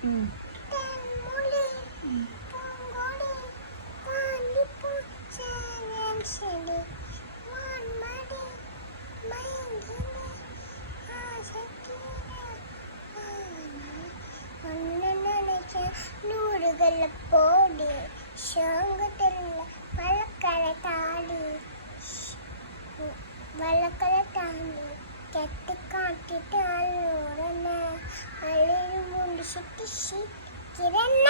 தென்மொழி பூங்கொடி தாண்டி பூச்செடி செடி மான்மடி மயங்கினே ஆசைத்தீர ஒன்று நினைச்ச நூறுகள போடி ஷாங்கத்தில் வழக்கரை தாடி வழக்கரை தாண்டி கெட்டு காட்டிட்டு அழுறன அழிவு முடிச்சுட்டு சிக்கிறன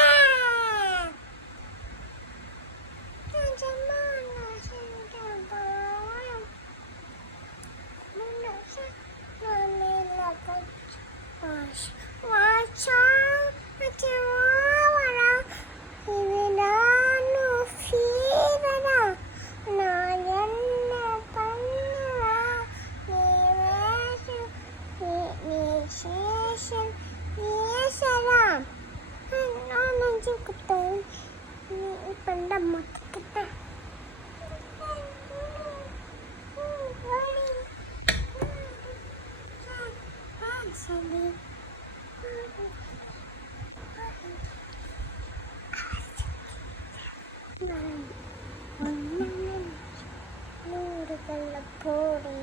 போடி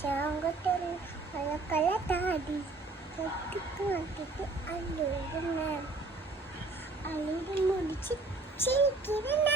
சாங்கத்தில் வழக்கல தாடி கட்டு காட்டிட்டு அழுது முடிச்சு சிரிக்கிறேன்.